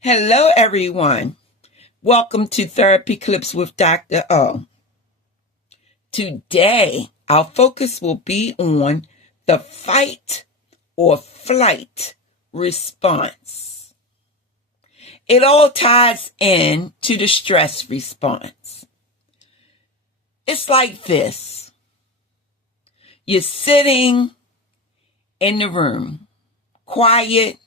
Hello, everyone. Welcome to Therapy Clips with Dr. O. Today, our focus will be on the fight or flight response. It all ties in to the stress response. It's like this. You're sitting in the room, quiet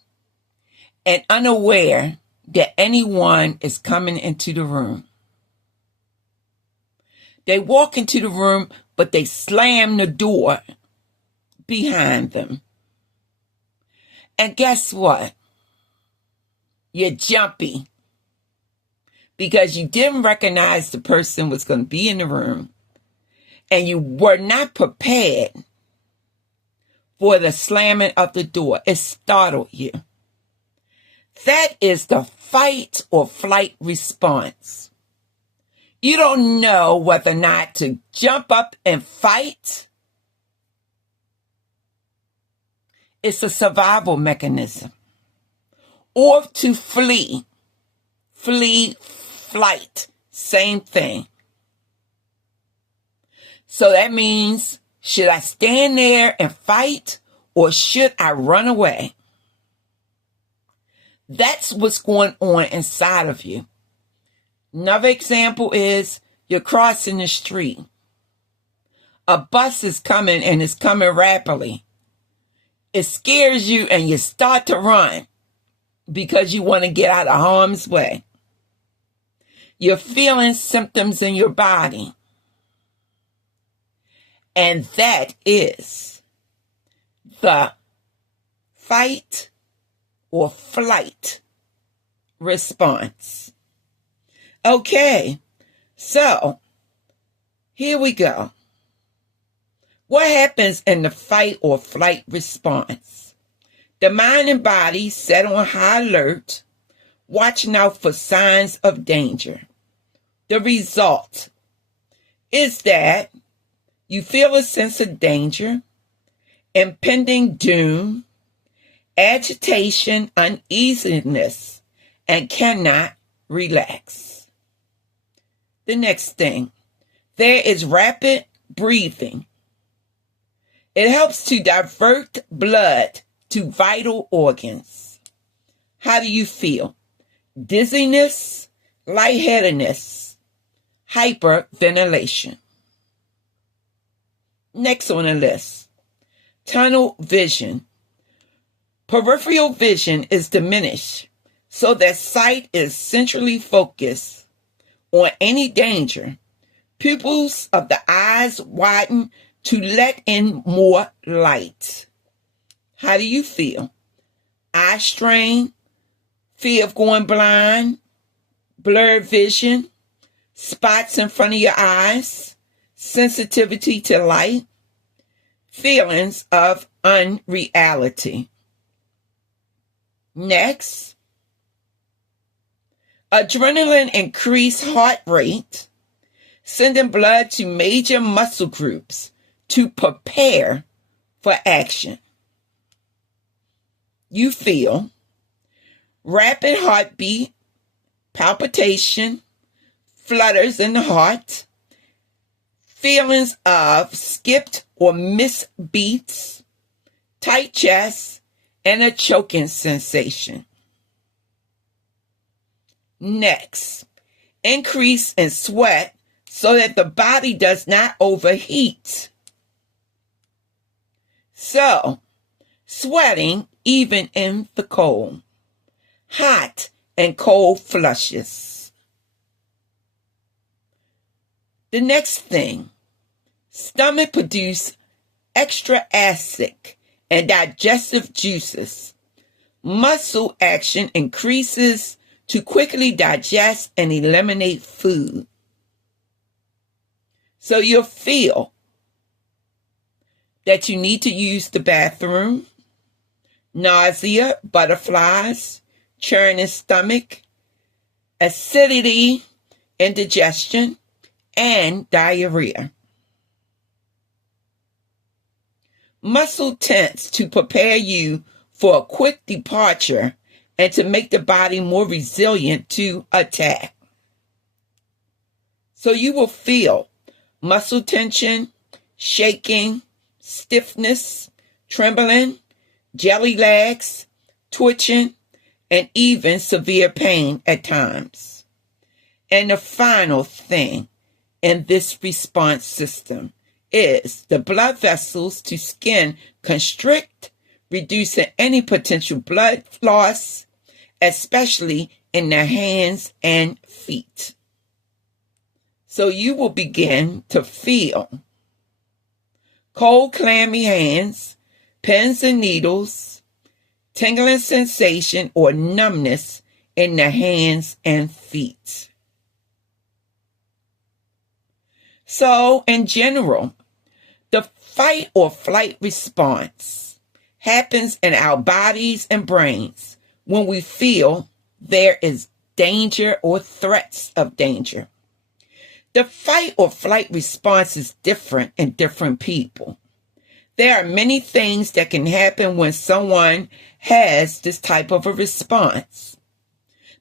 and unaware that anyone is coming into the room. They walk into the room, but they slam the door behind them. And guess what? You're jumpy because you didn't recognize the person was going to be in the room, and you were not prepared for the slamming of the door. It startled you. That is the fight or flight response. You don't know whether or not to jump up and fight. It's a survival mechanism. Or to flee. Flee, flight, same thing. So that means, should I stand there and fight or should I run away? That's what's going on inside of you. Another example is you're crossing the street. A bus is coming and it's coming rapidly. It scares you and you start to run because you want to get out of harm's way. You're feeling symptoms in your body. And that is the fight or flight response. Okay, so here we go. What happens in the fight or flight response? The mind and body set on high alert, watching out for signs of danger. The result is that you feel a sense of danger, impending doom, agitation, uneasiness, and cannot relax. The next thing, there is rapid breathing. It helps to divert blood to vital organs. How do you feel? Dizziness, lightheadedness, hyperventilation. Next on the list, tunnel vision. Peripheral vision is diminished so that sight is centrally focused on any danger. Pupils of the eyes widen to let in more light. How do you feel? Eye strain, fear of going blind, blurred vision, spots in front of your eyes, sensitivity to light, feelings of unreality. Next, adrenaline increased heart rate, sending blood to major muscle groups to prepare for action. You feel rapid heartbeat, palpitation, flutters in the heart, feelings of skipped or missed beats, tight chest, and a choking sensation. Next, increase in sweat so that the body does not overheat. So, sweating even in the cold. Hot and cold flushes. The next thing, stomach produce extra acid and digestive juices. Muscle action increases to quickly digest and eliminate food. So you'll feel that you need to use the bathroom, nausea, butterflies, churning stomach, acidity, indigestion, and diarrhea. Muscle tense to prepare you for a quick departure and to make the body more resilient to attack. So you will feel muscle tension, shaking, stiffness, trembling, jelly legs, twitching, and even severe pain at times. And the final thing in this response system is the blood vessels to skin constrict, reducing any potential blood loss, especially in the hands and feet. So you will begin to feel cold, clammy hands, pins and needles, tingling sensation or numbness in the hands and feet. So, in general, the fight or flight response happens in our bodies and brains when we feel there is danger or threats of danger. The fight or flight response is different in different people. There are many things that can happen when someone has this type of a response.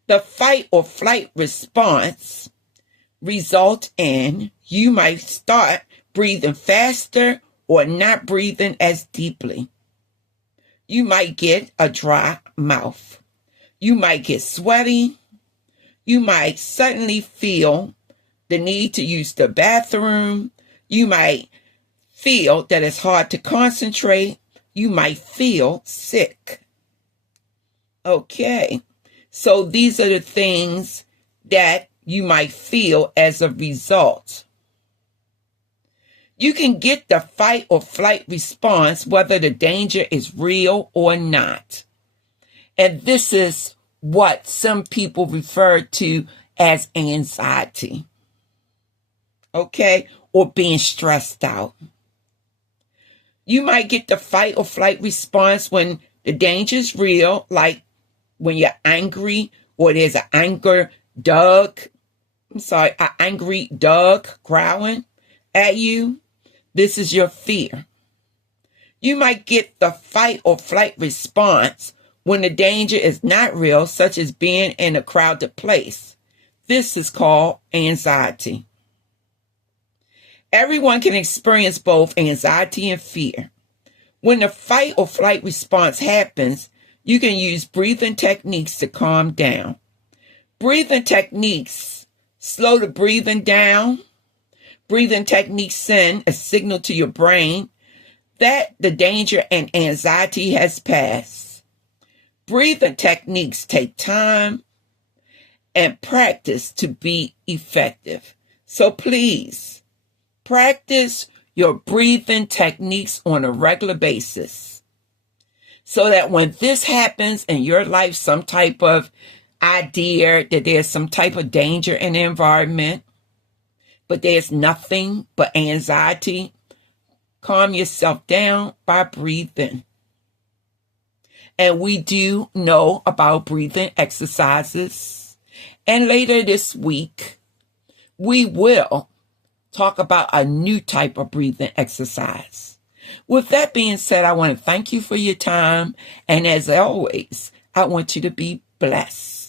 The fight or flight response results in you might start breathing faster or not breathing as deeply. You might get a dry mouth. You might get sweaty. You might suddenly feel the need to use the bathroom. You might feel that it's hard to concentrate. You might feel sick. Okay, so these are the things that you might feel as a result. You can get the fight or flight response whether the danger is real or not. And this is what some people refer to as anxiety. Okay, or being stressed out. You might get the fight or flight response when the danger is real, like when you're angry or there's an angry dog growling at you. This is your fear. You might get the fight or flight response when the danger is not real, such as being in a crowded place. This is called anxiety. Everyone can experience both anxiety and fear. When the fight or flight response happens, you can use breathing techniques to calm down. Breathing techniques slow the breathing down. Breathing techniques send a signal to your brain that the danger and anxiety has passed. Breathing techniques take time and practice to be effective. So please, practice your breathing techniques on a regular basis so that when this happens in your life, some type of idea that there's some type of danger in the environment, but there's nothing but anxiety, calm yourself down by breathing. And we do know about breathing exercises. And later this week, we will talk about a new type of breathing exercise. With that being said, I want to thank you for your time. And as always, I want you to be blessed.